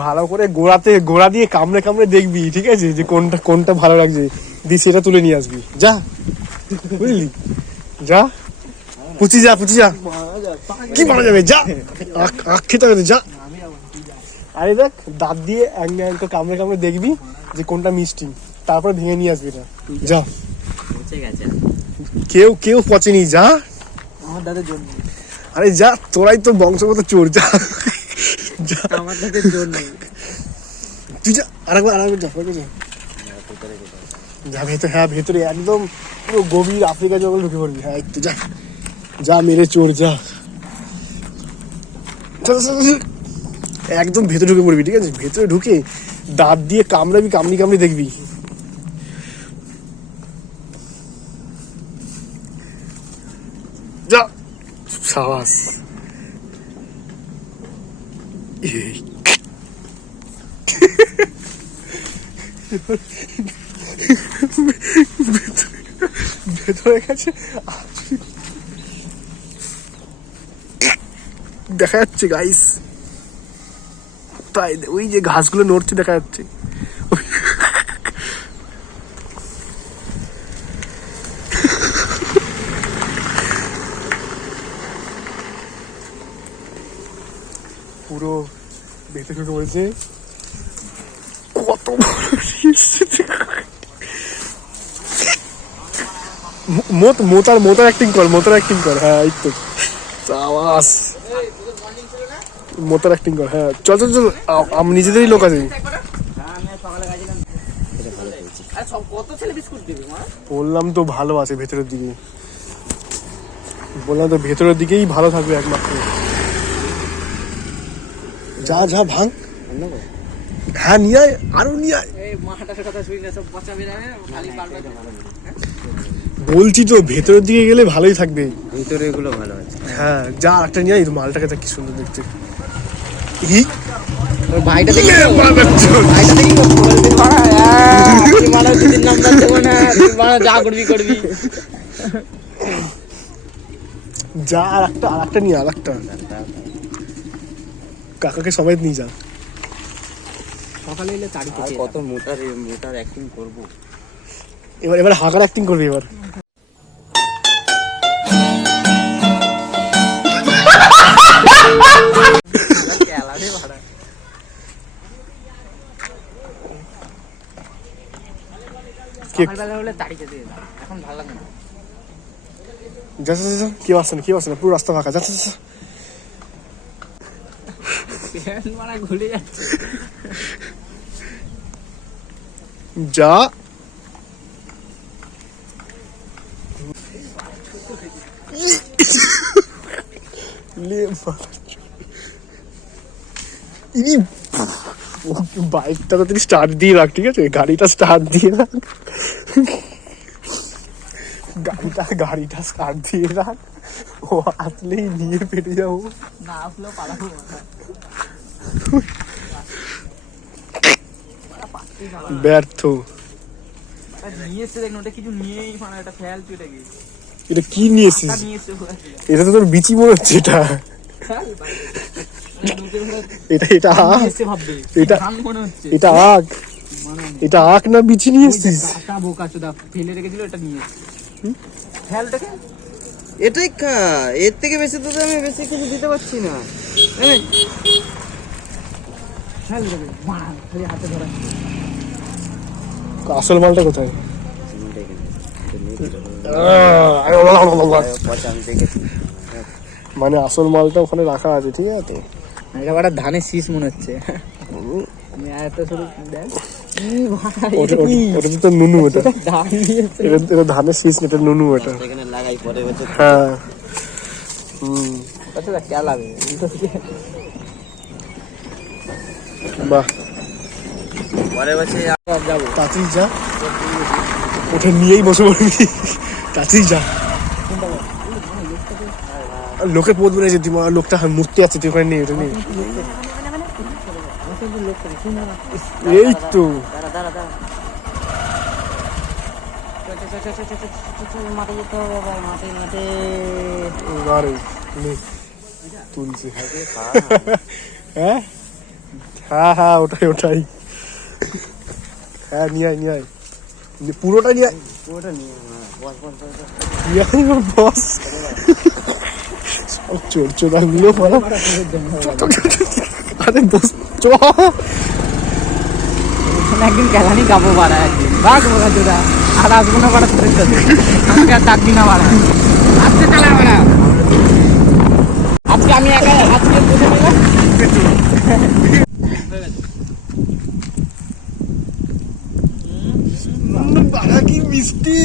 ভালো করে গোড়া দিয়ে কামড়ে কামড়ে দেখবি, ঠিক আছে, যে কোনটা ভালো লাগছে, দিয়ে সেটা তুলে নিয়ে আসবি। যা, বুঝলি, যা পুচি যা। কি মারা যাবে, যা, আখ খেতে হবে, যা। আরে দেখ, দাঁত দিয়ে একটা কামড়ে কামড়ে দেখবি যে কোনটা মিষ্টি, তারপর ভেঙে নিয়ে আসবি না। যা, কেউ পচেনি, যা। আমার দাদের জন্য। আরে যা, তোরাই তো বংশগত চোর, যা। আমার দাদের জন্য তুই যা, আরেকবার যা, যা ভেতরে। হ্যাঁ, ভেতরে একদম পুরো গভীর আফ্রিকা জঙ্গল ঢুকে পড়বি। হ্যাঁ, একটু যা মেরে চোর, যা একদম ভেতরে ঢুকে পড়বি, ঠিক আছে। ভেতরে ঢুকে দাঁত দিয়ে কামড়ি দেখবি। যা, সাবাস। ভেতরে গেছে, দেখা যাচ্ছে গাইস, তাই ওই যে ঘাসগুলো নড়ছে দেখা যাচ্ছে। পুরো ভেতরে ঢুকে পড়েছে। কত মোতার অ্যাক্টিং কর। হ্যাঁ, এই তো সাবাস, মোতার অ্যাক্টিং কর। হ্যাঁ, চল নিজেদেরই লোক আছে। বললাম তো ভালো আছে ভেতরের দিকে, ভেতরের দিকেই ভালো থাকবে একমাত্র। যা ভাঙ। হ্যাঁ, নিয়ে আয়, আরো নিয়ে আয়। বলছি তো ভেতরের দিকে গেলে ভালোই থাকবে, ভিতরে এগুলো ভালো আছে। হ্যাঁ, যা একটা নিয়ে আয়। মালটাকে দেখ কি সুন্দর দেখতে। ভাইটা দেখি, যা করবি। যা, আর একটা নিয়ে, কাকাকে সবাই নিয়ে যা। সকালে এলে কত মোটার অ্যাক্টিং করবো। এবার হাঁকার অ্যাক্টিং করবি এবার। কেউ আসছে না, পুরো রাস্তা ফাঁকা। যা, বাইকটা তো তুই স্টার্ট দিয়ে রাখ, ঠিক আছে, গাড়িটা স্টার্ট দিয়ে রাখ, গাড়িটা স্টার্ট দিয়ে রাখ। ও আসলেই নিয়ে পেটে যাবো, না আসলেও পালাবো। ব্যর্থ। এটা কি নিয়ে এসেছিস? এটা তো তোর বিচি মনে হচ্ছে। এটা আখ না বিচি নিয়ে এসেছিস? এটাই খা, এর থেকে বেশি তো আমি বেশি কিছু দিতে পারছি না। আসল মালটা কোথায়? মানে আসল মালটা ওখানে রাখা আছে, ঠিক আছে। এটা একটা ধানের শীষ মনে হচ্ছে। ওটা তো নুনু, এটা ধানের শীষ, এটা নুনু, এটা হ্যাঁ। বাহ, তাড়াতাড়ি যা, ওটা নিয়েই বসে পড়বি, তাড়াতাড়ি যা। লোকের পথ বলেছে, লোকটা মূর্তি আছে, তুই ওখানে নিয়ে, ওটা নিয়ে। এই তো তুলছে। হ্যাঁ, হ্যাঁ ওটাই হ্যাঁ নিয়ে আয় পুরোটা নিয়ে আয় ওটা নিয়ে বস বস বস নিয়ে আয় বস সব চোরা গুলো বলো আরে বস চ একদিন কেলানি গাবো বাড়া একদিন বাঘ বোকা চোরা আর আসবো না বাড়া তোদের সাথে আমাকে আর ডাকবি না বাড়া আজকে চালা বাড়া আজকে আমি একা আজকে বুঝে নিলাম বাড়া কি মিষ্টি